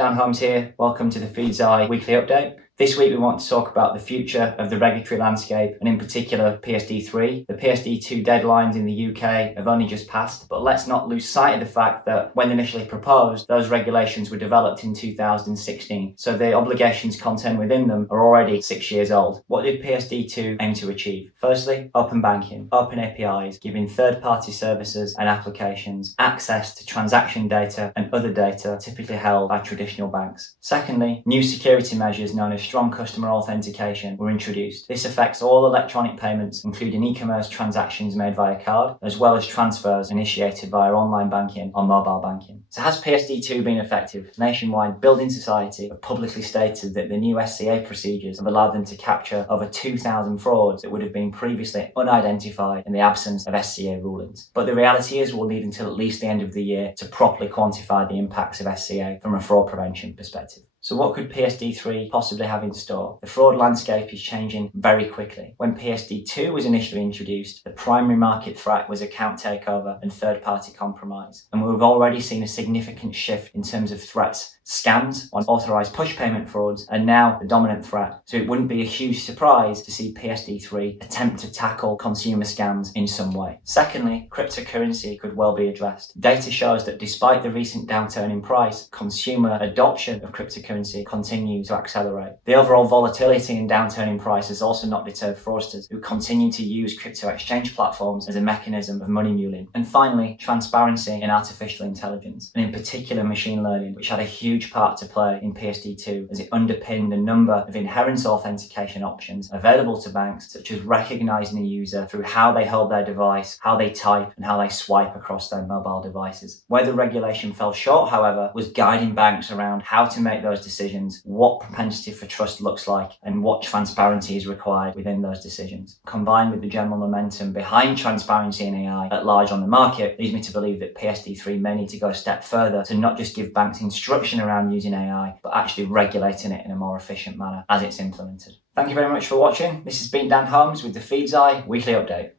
Dan Holmes here. Welcome to the Feedzai Weekly Update. This week we want to talk about the future of the regulatory landscape and in particular PSD3. The PSD2 deadlines in the UK have only just passed, but let's not lose sight of the fact that when initially proposed, those regulations were developed in 2016. So the obligations contained within them are already 6 years old. What did PSD2 aim to achieve? Firstly, open banking, open APIs, giving third-party services and applications access to transaction data and other data typically held by traditional banks. Secondly, new security measures known as strong customer authentication were introduced. This affects all electronic payments, including e-commerce transactions made via card, as well as transfers initiated via online banking or mobile banking. So has PSD2 been effective? Nationwide, Building Society have publicly stated that the new SCA procedures have allowed them to capture over 2,000 frauds that would have been previously unidentified in the absence of SCA rulings. But the reality is we'll need until at least the end of the year to properly quantify the impacts of SCA from a fraud prevention perspective. So what could PSD3 possibly have in store? The fraud landscape is changing very quickly. When PSD2 was initially introduced, the primary market threat was account takeover and third-party compromise. And we've already seen a significant shift in terms of threats. Scams, unauthorized push payment frauds, are now the dominant threat. So it wouldn't be a huge surprise to see PSD3 attempt to tackle consumer scams in some way. Secondly, cryptocurrency could well be addressed. Data shows that despite the recent downturn in price, consumer adoption of cryptocurrency continues to accelerate. The overall volatility and downturn in price has also not deterred fraudsters who continue to use crypto exchange platforms as a mechanism of money muling. And finally, transparency in artificial intelligence, and in particular machine learning, which had a huge part to play in PSD2 as it underpinned a number of inherent authentication options available to banks, such as recognizing a user through how they hold their device, how they type, and how they swipe across their mobile devices. Where the regulation fell short, however, was guiding banks around how to make those decisions, what propensity for trust looks like, and what transparency is required within those decisions. Combined with the general momentum behind transparency in AI at large on the market, leads me to believe that PSD3 may need to go a step further to not just give banks instruction around using AI, but actually regulating it in a more efficient manner as it's implemented. Thank you very much for watching. This has been Dan Holmes with the Feedzai Weekly Update.